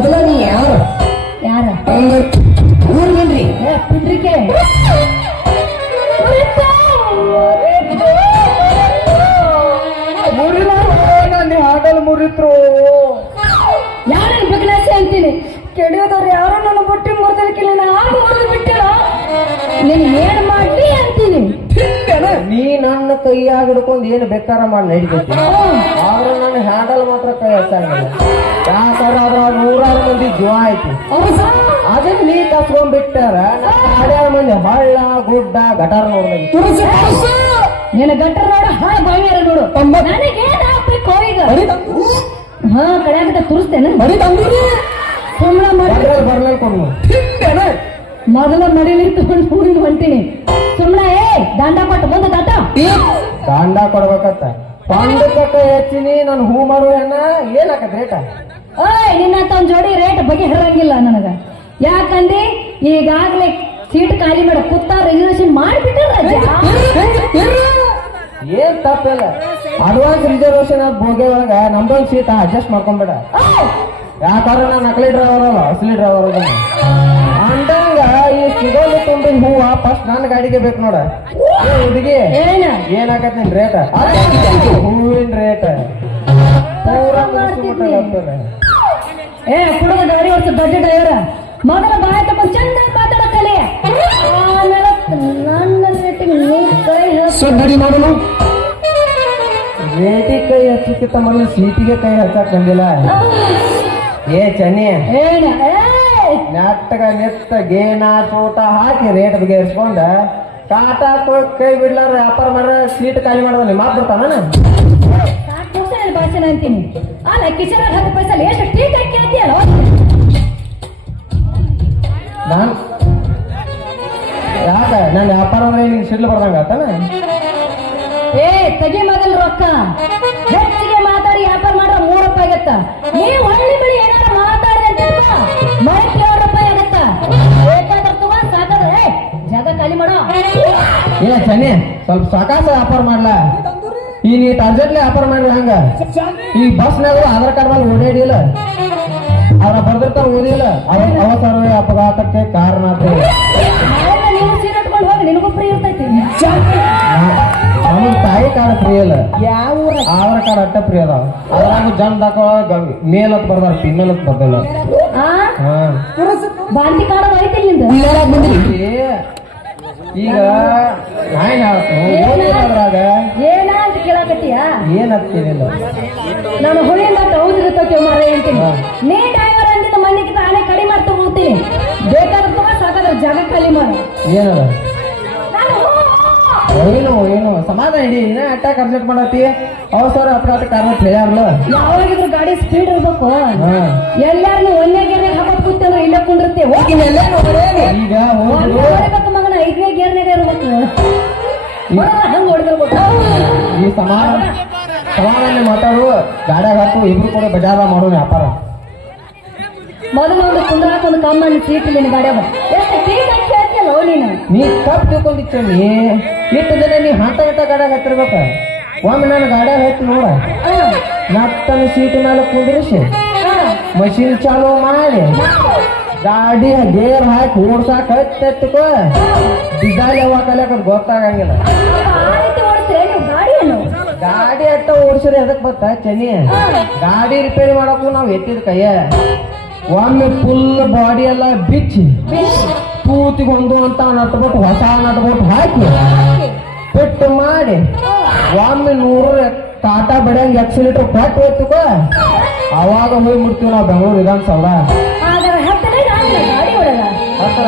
ಮೊದಲ ನೀ ಯಾರು ಯಾರ ಊರ್ಗೇನ್ರಿ ಪಿಂಡ್ರಿಕೆ ಮುರಿಲ ನಲ್ಲಿ ಹಾಡಲು ಮುರಿತ್ರು ಯಾರನ್ನ ಬಗ್ಲಾಸೆ ಅಂತೀನಿ ಕೆಡಿಯೋದವ್ರು ಯಾರೋ ನನ್ನ ಬುಟ್ಟಿ ಮುರಿದಕ್ಕಿಲ್ಲ ನಾನು ಮುರಿದು ಬಿಟ್ಟಿಲ್ಲ ನೀನ್ ಏನ್ ಮಾಡ್ಲಿ ಅಂತೀನಿ ನೀ ನನ್ನ ಕೈಯಾಗ ಹಿಡ್ಕೊಂಡು ಏನು ಬೇಕಾರ ಮಾಡಿ ನಡಿಬೇಕು ಆದ್ರೆ ನನ್ನ ಹ್ಯಾಂಡಲ್ ಮಾತ್ರ ಕೈ ಹಚ್ಚಂಗಿಲ್ಲ ಯಾಕಂದ್ರೆ ಅದ್ರಾಗ 100 ಮಂದಿ ಜೀವ ಐತಿ ಅದಕ್ಕೆ ನೀ ಕಸ್ಕೊಂಡ್ ಬಿಟ್ಟಾರ 2 ಮಂದಿ ಹಳ್ಳ ಗುಡ್ಡ ಗಟಾರ ನೋಡ್ದಂಗ ನಿನ್ನ ಗಟ್ಟರ ನೋಡು ಹಾ ಬಾವಿಯಾರ ನೋಡು ನನಗೇನ್ ಹಾಕ್ಬೇಕು ಈಗ ಹಾ ಕಡೆಯಾಗದ ತುರಿಸ್ತೇನೆ ಸುಮ್ಮನೆ ಮಾಡಿ ಬರ್ಲಲ್ ಕೊಡು ಮೊದಲ ಮಡಿಲಿ ತಗೊಂಡು ಹೂಡಿನ ಹೊಂಟೀನಿ ಸುಮ್ಮನೆ ದಂಡ ಕೊಟ್ಟು ಬಂದ ದಾಟ ದಾಂಡ ಕೊಡ್ಬೇಕತ್ತ ಪಂಡಕ್ಕ ಹೆಚ್ಚಿನಿ ನಾನು ಹೂ ಮಾಡುವೇನ ಏನಾಕತ್ ರೇಟ ಓಯ್ ನಿನ್ನ ತಮ್ಮ ಜೋಡಿ ರೇಟ್ ಬಗ್ಗೆ ಹರಂಗಿಲ್ಲ ನನಗ ಯಾಕಂದ್ರೆ ಈಗಾಗ್ಲೇ ಸೀಟ್ ಖಾಲಿ ಮಾಡ ಕುತ್ತ ರಿಸರ್ವೇಶನ್ ಮಾಡಿಬಿಟ್ಟಾರ ಏನ್ ತಪ್ಪಿಲ್ಲ ಅಡ್ವಾನ್ಸ್ ರಿಸರ್ವೇಶನ್ ಬೋಗೆ ಒಳಗ ನಮ್ದೊಂದು ಸೀಟ್ ಅಡ್ಜಸ್ಟ್ ಮಾಡ್ಕೊಂಬೇಡ ಯಾಕಂದ್ರೆ ನಾನು ನಕಲಿ ಡ್ರೈವರ್ ಅಲ್ಲ ಅಸಲಿ ಡ್ರೈವರ್ ಅದ ಅಂದಂಗ ಈ ಸಿಗೋದು ತುಂಬಿದ ಹೂವ ಫಸ್ಟ್ ನನ್ನ ಗಾಡಿಗೆ ಬೇಕು ನೋಡ ಹುಡುಗಿ ಏನಾಗತ್ ನಿನ್ ರೇಟ್ ಹೂವಿನ ರೇಟ್ ಪೂರಾ ಕುಡುಗ ಗಾಡಿ ವರ್ಷ ಬಜೆಟ್ ಡ್ರೈವರ ಮೊದಲ ಬಾಯ್ ತಗೊಂಡು ಚಂದ ಮಾತಾಡ ಕಲೆ ಆಮೇಲೆ ನನ್ನ ರೇಟಿಗೆ ನೀ ಕೈ ನಡಿ ಮಾಡೋನು ರೇಟಿಗೆ ಕೈ ಹಚ್ಚಕ್ಕಿಂತ ಮೊದಲು ಸೀಟಿಗೆ ಕೈ ಹಚ್ಚಕ್ ಬಂದಿಲ್ಲ ಏ ಚನ್ನಿ ಏನ ನೆಟ್ಟಗ ನೆತ್ತ ಗೇನ ಚೋಟ ಹಾಕಿ ರೇಟ್ ಬಗೆಹರಿಸ್ಕೊಂಡ ಟಾಟಾ ಕೈ ಬಿಡ್ಲಾರ ವ್ಯಾಪಾರ ಮಾಡ್ರ ಸೀಟ್ ಖಾಲಿ ಮಾಡೋದು ಮಾತು ಬರ್ತಾನ ಭಾಷಣ ಅಂತೀನಿ ಅಲ್ಲ ಕಿಶನ್ 10 ಪೈಸೆ ಎಷ್ಟು ಟೀಕ್ ಹಾಕಿ ಕೇಳ್ತೀಯಲ್ಲ ನಾನ್ ಯಾಕ ನನ್ನ ವ್ಯಾಪಾರ ಅಂದ್ರೆ ನಿಂಗೆ ಸಿಡ್ಲು ಬರ್ದಂಗ ಆತಾನ ತೆಗಿ ಮೊದಲು ರೊಕ್ಕ ಹೆಚ್ಚಿಗೆ ಮಾತಾಡಿ ವ್ಯಾಪಾರ ಮಾಡ್ರ 3 ರೂಪಾಯಿ ಆಗತ್ತ ನೀವು ಹಳ್ಳಿ ಬಳಿ ಏನಾರ ಮಾತಾಡಿದ್ರೆ ಮಳೆ 7 ರೂಪಾಯಿ ಆಗತ್ತ ಬೇಕಾದ್ರೆ ತಗೊಂಡ್ ಸಾಕಾದ್ರೆ ಜಾಗ ಖಾಲಿ ಮಾಡೋ ಏ ಚನ್ನಿ ಸ್ವಲ್ಪ ಸಾಕಾಸ ವ್ಯಾಪಾರ ಮಾಡ್ಲಾ ಈ ನೀ ಅರ್ಜೆಂಟ್ಲಿ ವ್ಯಾಪಾರ ಮಾಡ್ರಿ ಹಂಗ ಈ ಬಸ್ನಾಗ ಆಧಾರ್ ಕಾರ್ಡ್ ಮೇಲೆ ಓಡಾಡಿಲ್ಲ ಅವ್ರ ಬರ್ದಿರ್ತಾರ ಓದಿಲ್ಲ ಅವಸರ ಅಪಘಾತಕ್ಕೆ ಕಾರಣ ಅಂತ ನೀವು ಸೀರೆ ಇಟ್ಕೊಂಡು ಹೋಗಿ ನಿನಗೂ ಫ್ರೀ ಇರ್ತೈತಿ ನಮಗ್ ತಾಯಿ ಕಾರ್ಡ್ ಫ್ರೀ ಇಲ್ಲ ಯಾವ ಆಧಾರ್ ಕಾರ್ಡ್ ಅಟ್ಟ ಫ್ರೀ ಅದಾವ ಅದ್ರಾಗ ಜನ್ದಾಕ ಮೇಲತ್ ಬರ್ದಾರ ಪಿನ್ನಲತ್ ಬರ್ದಿಲ್ಲ ಬಾಂತಿ ಕಾರ್ಡ್ ಐತಿ ನಿಂದ ಈಗ ಅದ್ರಾಗ ಏನ ಅಂತ ಕೇಳಕತ್ತೀಯ ಏನ್ ಹತ್ತಿನಿಲ್ಲ ನಾನು ಹುಳಿಯಿಂದ ಹೌದಿರುತ್ತೋ ಮಾರ ಹೇಳ್ತೀನಿ ನೀ ಡ್ರೈವರ್ ಅಂದಿದ್ದ ಮನೆಗೆ ನಾನೇ ಕಡಿಮೆ ಮಾಡ್ತಾ ಹೋಗ್ತೀನಿ ಬೇಕಾದ್ರೆ ತಗೋ ಸಾಕಾದ್ರೆ ಜಾಗ ಖಾಲಿ ಮಾಡು ಏನದ ಏನು ಸಮಾಧಾನ ಇಡಿ ಇನ್ನ ಅಟ್ಯಾಕ್ ಅರ್ಜೆಂಟ್ ಮಾಡತ್ತಿ ಅವಸರ ಅಪಘಾತ ಕಾರಣ ಹೇಳ್ಯಾರಲ್ಲ ಯಾವಾಗಿದ್ರು ಗಾಡಿ ಸ್ಪೀಡ್ ಇರ್ಬೇಕು ಎಲ್ಲಾರು ಒಂದೇ ಗೇರ್ನಾಗ ಹಾಕೋದ್ ಕೂತಂದ್ರೆ ಇಲ್ಲೇ ಕುಂಡಿರುತ್ತೆ ಹೋಗಿ ಈಗ ಹೋಗ್ಬೇಕು ಮಗನ 5ನೇ ಗೇರ್ನಾಗ ಇರ್ಬೇಕು ಹಂಗ ಹೊಡೆದಿರ್ಬೇಕು ಈ ಸಮಾಧಾನ ಮಾತಾಡು ಗಾಡ್ಯಾಗ ಹಾಕು ಇಬ್ರು ಕೂಡ ಬಜಾರ ಮಾಡೋಣ ವ್ಯಾಪಾರ ಮೊದಲು ಒಂದು ಕುಂದ್ರಾಕ ಒಂದು ಕಮ್ಮಿ ಸೀಟ್ ನಿನ್ನ ಗಾಡ್ಯಾಗ ಎಷ್ಟು ಸೀಟ್ ಹಾಕಿ ಹೇಳ್ತಿಯಲ್ಲ ನೀನು ನೀ ತಪ್ಪು ತಿಳ್ಕೊಂಡಿಚ್ಚಿ ಇಟ್ಟು ದಿನ ನೀ ಹಂಟ ಗಾಡ್ಯಾಗ ಹತ್ತಿರ್ಬೇಕ ಒಮ್ಮೆ ನಾನು ಗಾಡ್ಯಾಗ ಹತ್ತಿ ನೋಡ ನತ್ತನ ಸೀಟ್ ಮೇಲೆ ಕುಂದ್ರಿಸಿ ಮಷೀನ್ ಚಾಲು ಮಾಡಿ ಗಾಡಿ ಗೇರ್ ಹಾಕಿ ಓಡ್ಸಾಕ ಹತ್ತೋ ಡಿಸೈಲ್ ಯಾವಾಗ ಕಲಿಯಕ ಗೊತ್ತಾಗಂಗಿಲ್ಲ ಗಾಡಿ ಅಟ್ಟ ಓಡಿಸಿದ್ರೆ ಎದಕ್ ಬತ್ತ ಚೆನ್ನಿ ಗಾಡಿ ರಿಪೇರಿ ಮಾಡಕ್ಕೂ ನಾವ್ ಎತ್ತಿದ ಕೈಯ ಒಮ್ಮೆ ಫುಲ್ ಬಾಡಿ ಎಲ್ಲ ಬಿಚ್ಚಿ ತೂತಿಗೊಂದು ಅಂತ ನಟ್ಬಿಟ್ಟು ಹೊಸ ನಟ್ಬಿಟ್ಟು ಹಾಕಿ ಫಿಟ್ ಮಾಡಿ ಒಮ್ಮೆ 100 ಟಾಟಾ ಬಡಿಯಂಗ್ ಎಕ್ಸಿಲೇಟರ್ ಕೊಟ್ಟು ಹೋಗ್ತುಕ ಅವಾಗ ಹೋಗಿ ಮುಡ್ತೀವಿ ನಾವು ಬೆಂಗಳೂರು ವಿಧಾನಸೌಧ ಹತ್ರ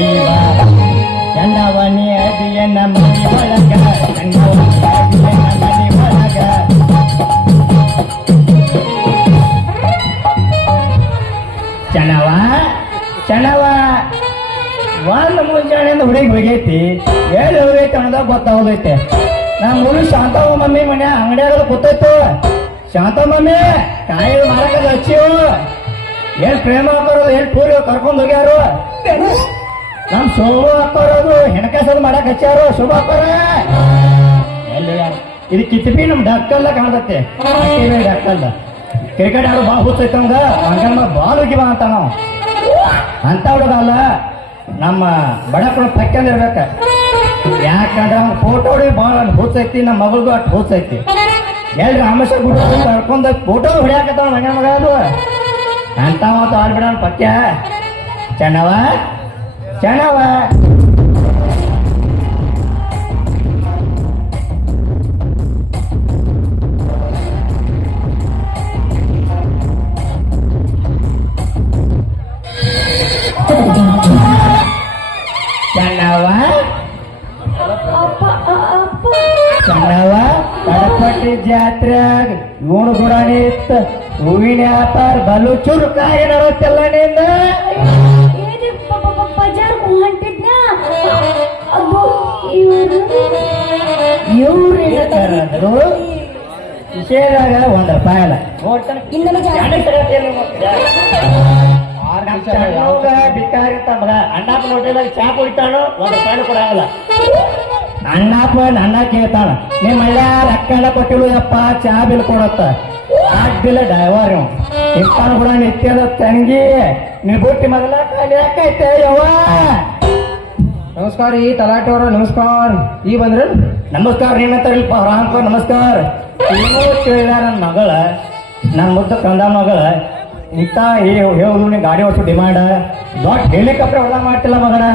ನೀವ ಚಂದವನಿ ಅದಿಯನ್ನ ಮನಿ ಒಳಗ ಚಂದವನಿ ಅದಿಯನ್ನ ಮನಿ ಒಳಗ ಚಣವ ಚಣವ ಒಂದು ಮುಂಜಾನೆಯಿಂದ ಹುಡುಗಿ ಹೋಗೈತಿ ಎಲ್ಲಿ ಹೋಗೈತಿ ಅನ್ನೋದಾಗ ಗೊತ್ತಾಗೋದೈತೆ ನಾ ಮುಳು ಶಾಂತವ ಮಮ್ಮಿ ಮನೆ ಅಂಗಡಿಯಾಗ ಗೊತ್ತಾಯ್ತು ಶಾಂತ ಮಮ್ಮಿ ಕಾಯಿ ಮಾರಕದ ಹಚ್ಚಿವು ಏನ್ ಪ್ರೇಮ ಹಾಕೋರು ಏನ್ ಟೂರ್ ಕರ್ಕೊಂಡ್ ಹೋಗ್ಯಾರು ನಮ್ ಶೋಭ ಹಾಕೋರೋದು ಹೆಣಕಾಸೋದು ಮಾಡಕ್ ಹಚ್ಚಾರು ಶೋಭ ಹಾಕೋರ ಎಲ್ಲಿ ಇದು ಕಿತ್ತಿಪಿ ನಮ್ ಡಕ್ಕಲ್ಲ ಕಾಣತೈತೆ ಡಕ್ಕಲ್ಲ ಕ್ರಿಕೆಟ್ ಆಡೋ ಬಾ ಹುಚ್ಚೈತಂಗ ಹಂಗಮ್ಮ ಬಾಲ್ ಹೋಗಿವ ಅಂತ ನಾವು ಅಂತ ಹುಡುಗ ಅಲ್ಲ ನಮ್ಮ ಬಡಕಳು ಪಕ್ಕಂದ ಇರ್ಬೇಕ ಯಾಕಂದ್ರೆ ಅವ್ನ ಫೋಟೋ ಹೊಡಿ ಬಾಳ ಹುಚ್ಚೈತಿ ನಮ್ಮ ಮಗಳದು ಅಷ್ಟು ಹುಚ್ಚೈತಿ ಎಲ್ರಿ ಆಮೇಶ ಗುಡ್ಡ ಕರ್ಕೊಂಡ ಫೋಟೋ ಹೊಡಿಯಾಕತ್ತಾವ ಹಂಗ ಮಗ ಅದು ಅಂತ ಮಾತು ಆಡ್ಬಿಡ ಪಕ್ಯ ಚೆನ್ನವ ಚೆನ್ನವ ಚೆನ್ನವ ಚೆನ್ನವ ಕಡಪಟ್ಟಿ ಜಾತ್ರೆಯಾಗ ಇವನು ಗುಡಾಣಿ ಇತ್ತ ಹೂವಿನ ವ್ಯಾಪಾರ ಬಲು ಚುರುಕಾಯಿ ನಡತ್ತೆಲ್ಲ ನಿಂದ ಬಜಾರ್ ಹೊಂಟಿದ್ನ ಅದು ಇವ್ರು ವಿಷಯದಾಗ ₹1 ಅಲ್ಲ ಬಿಕಾರಿ ಮಗ ಅಣ್ಣಪ್ಪ ಹೋಟೆಲ್ ಚಾ ಕುಡಿತಾನು ₹1 ಕೊಡಂಗಿಲ್ಲ ಅಣ್ಣಪ್ಪ ಅಣ್ಣ ಕೇಳ್ತಾನ ನಿಮ್ಮ ಯಾರ ಅಕ್ಕಣ್ಣ ಕೊಟ್ಟಿಲು ಯಪ್ಪ ಚಾ ಬಿಲ್ ಕೊಡತ್ತ ಆಗ್ದಿಲ್ಲ ಡ್ರೈವರ್ ಇಂತಾನು ಕೂಡ ನಿತ್ಯದ ತಂಗಿ ನೀ ಬುಟ್ಟಿ ಮೊದಲ ಖಾಲಿ ಯಾಕೈತೆ ಯವ್ವ ನಮಸ್ಕಾರ ರೀ ತಲಾಟೆ ಅವ್ರ ನಮಸ್ಕಾರ ಈ ಬಂದ್ರ ನಮಸ್ಕಾರ ಏನಂತ ಹೇಳಪ್ಪ ರಾಮಪ್ಪ ನಮಸ್ಕಾರ ಏನೋ ಕೇಳಿದ ನನ್ನ ಮಗಳ ನನ್ನ ಮುದ್ದ ಕಂದ ಮಗಳ ಇಂತ ಹೇಳುದು ನೀ ಗಾಡಿ ಹೊತ್ತು ಡಿಮಾಂಡ್ ದೊಡ್ಡ ಹೆಲಿಕಾಪ್ಟರ್ ಹೊಲ ಮಾಡ್ತಿಲ್ಲ ಮಗನ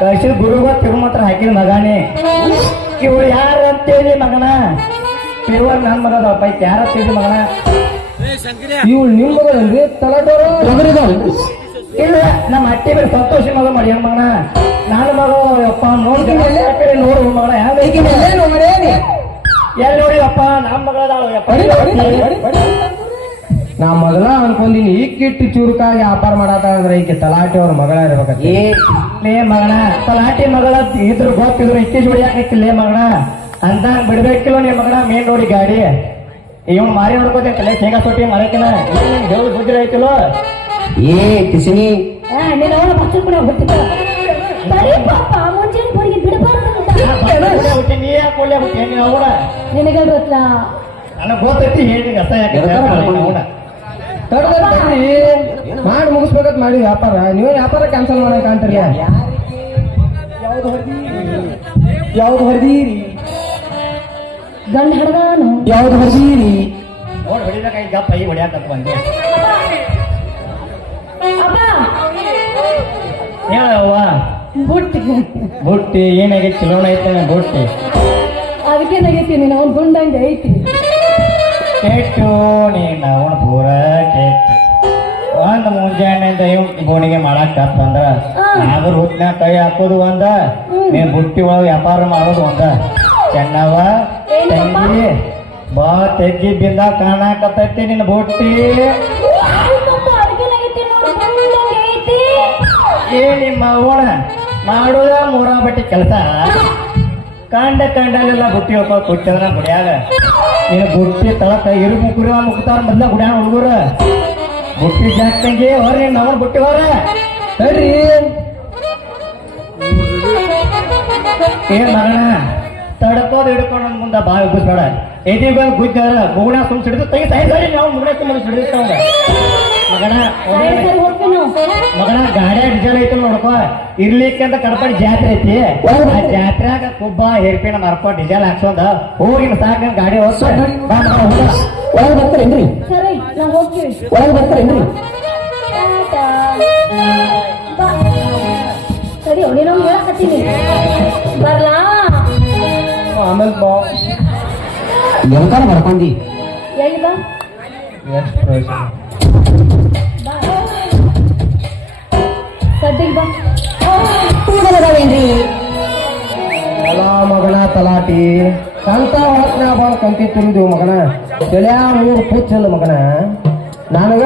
ಕಳಿಸಿದ ಗುರುಗ ತಿರುಮತ್ರ ಹಾಕಿದ ಮಗನೇ ಇವಳು ಯಾರು ಅಂತೇಳಿ ಮಗನ ತಿರುವರ್ ನನ್ನ ಮಗದ ಪೈಕಿ ಯಾರ ಅಂತೇಳಿ ಮಗನ ಇವ್ಳು ನಿಮ್ ಮಗಲ್ರಿ ತಲಾಟೆ ಇಲ್ಲ ನಮ್ಮ ಅಟ್ಟಿ ಬೇರೆ ಸಂತೋಷ ಮಗ ಮಾಡಿ ಮಗನ ನಾನು ಮಗ ಅಪ್ಪ ನೋಡ್ತೀನಿ ನೋಡು ಮಗನ ಎಲ್ಲಿ ನೋಡಿ ಅಪ್ಪ ನಮ್ಮ ಮಗಳದಾಳು ನಾ ಮೊದಲ ಅನ್ಕೊಂದಿನಿ ಈ ಕಿಟ್ಟು ಚೂರುಕಾಗಿ ವ್ಯಾಪಾರ ಮಾಡಾತ ಅಂದ್ರೆ ಈಕೆ ತಲಾಟೆ ಅವ್ರ ಮಗಳ ಇರ್ಬೇಕಂತ ಲೇ ಮಗನ ತಲಾಟಿ ಮಗಳ ಇದ್ರ ಗೊತ್ತಿದ್ರು ಇತ್ತೀಚ್ ಬಿಡಿಯಾಕೈತಿಲ್ಲೇ ಮಗನ ಅಂದಂಗ ಬಿಡ್ಬೇಕಿಲ್ಲ ನೀ ಮಗನ ಮೇನ್ ನೋಡಿ ಗಾಡಿ ಇವ್ ಮಾರಿ ನೋಡ್ಕೋತೈತಲ್ಲ ಶೇಂಗಾ ಸೊಟ್ಟಿ ಮರಕಿನ ಹೇಳಿ ಬುದ್ಧಿ ಐತಿಲೋ ಕಿಸಿನಿ ನೀನ್ ಅವನ ಬಚ್ಚಲ್ ಕೂಡ ಹುಟ್ಟಿದ್ದ ಸರಿ ಪಾಪ ಮುಂಚೆನೆ ಹೊರಗೆ ಬಿಡಬಾರ್ದು ನೀ ಯಾಕೆ ಕೊಳ್ಳೆ ಬಿಟ್ಟೆ ನೀನು ಅವಡ ನಿನಗೆ ಗೊತ್ತಲ್ಲ ನನಗೆ ಗೊತ್ತೈತಿ ಹೇಳಿ ಅಸ ಯಾಕೆ ಅವಡ ಮಾಡಿ ಮುಗಿಸ್ಬೇಕಂತ ಮಾಡಿ ವ್ಯಾಪಾರ ನೀವೇ ವ್ಯಾಪಾರ ಕ್ಯಾನ್ಸಲ್ ಮಾಡಕ್ ಅಂತೀರಿ ಯಾವ್ದು ಹೊಡೆದೀರಿ ಗಂಡ ಹಿಡ್ದಾನು ಯಾವ್ದು ಹೊಡೆದೀರಿ ನೋಡಿ ಹೊಡಿಬೇಕ ಈಗ ಪೈ ಹೊಡ್ಯಾಕಂತ ಬಂದೆ ಅಪ್ಪ ಹೇಳವ್ವ ಬುಟ್ಟಿ ಬುಟ್ಟಿ ಏನಾಗೈತಿ ಚಲೋಣ ಐತೆ ಬುಟ್ಟಿ ಅದಕ್ಕೆ ನಗೀತೀನಿ ನಾವು ಗುಂಡಂಗೆ ಐತಿ ಕೆಟ್ಟು ನೀನು ಅವನ ಪೂರ ಕೆಟ್ಟು ಒಂದ್ ಮುಂಜಾನೆಯಿಂದ ಗೋಣಿಗೆ ಮಾಡಕ್ ಅಂದ್ರ ನಾಗರ ಹುಟ್ಟಿನ ಕೈ ಹಾಕೋದು ಒಂದ ನೀನ್ ಬುಟ್ಟಿ ಒಳಗೆ ವ್ಯಾಪಾರ ಮಾಡೋದು ಒಂದ ಚೆನ್ನವ ತಂಗಿ ಬಾ ತೆಗ್ಗಿ ಬಿಂದ ಕಾಣಕತ್ತೈತಿ ನಿನ್ನ ಬುಟ್ಟಿ ಅದಕ್ಕೆ ನಗೀತೀನಿ ನೋಡು ಗುಂಡಂಗೆ ಐತಿ ನಿಮ್ಮ ಅವನ ಮಾಡೋದ ಮೂರ ಬಟ್ಟಿ ಕೆಲಸ ಕಂಡಲ್ಲೆಲ್ಲ ಬುಟ್ಟಿ ಹೋಗ್ಕೊ ಕೊಟ್ಟಿದ್ರ ಗುಡಿಯಾಗ ನೀನು ಬುಟ್ಟಿ ತಳಕ ಇರು ಮುಕ್ಕುರಿ ಮುಕ್ತಾರ ಮೊದ್ಲ ಗುಡಿಯಾಗ ಹುಡುಗರ ಬುಟ್ಟಿ ಜಾಸ್ತಿ ಹೊರ ನೀನ್ ಅವನ್ ಬುಟ್ಟಿ ಹೊರ ಸರಿ ಏನ್ ಮಗನ ತಡ್ಕೋದು ಹಿಡ್ಕೊಂಡು ಮುಂದೆ ಬಾವಿ ಉಬ್ಬಿಸ್ಬೇಡ ಎದಿ ಬಂದು ಗುಜ್ಜ ಮುಗುಣ ಸುಮ್ ಸಿಡಿದು ತೆಗಿ ಸರಿ ನಾವು ಮುಗುಣ ತುಂಬ ಸಿಡಿಸ್ತಾವ ಮಗನ ಮಗನ ಗಾಡಿ ಡೀಸೆಲ್ ಐತಿ ನೋಡ್ಕೋ ಇರ್ಲಿಕ್ಕೆ ಅಂತ ಕಡಪಡಿ ಜಾತ್ರೆ ಐತಿ ಆ ಜಾತ್ರೆಯಾಗ ಕುಬ್ಬ ಹೇರ್ಪಿನ ಮರ್ಕೊ ಡೀಸೆಲ್ ಹಾಕ್ಸೋದ ಹೋಗಿ ಸಾಕ ಗಾಡಿ ಒಳಗೆ ಬರ್ತಾರೇನ್ರಿ ಸರಿ ನಾವು ಹೋಗ್ತೀವಿ ಒಳಗೆ ಬರ್ತಾರೇನ್ರಿ ಸರಿ ನೀನು ಹೇಳಕತ್ತೀನಿ ಬರ್ಲಾ ಆಮೇಲೆ ಬಾ ಎಂತಾರ ಬರ್ಕೊಂಡಿ ಎಲ್ಲಿ ಬಾ ಎಷ್ಟು ಸದ್ಯಕ್ಕೆ ಬಾ ಕೂದಲದಾವೇನ್ರಿ ಎಲ್ಲ ಮಗನ ತಲಾಟಿ ಕಂತ ಹೊತ್ನ್ಯಾಗ ಬಂದ್ ಕಂತಿ ತುಂಬಿದೆವು ಮಗನ ತಲ್ಯಾ 3 ಪುಚ್ಚಲ್ಲ ಮಗನ ನನಗ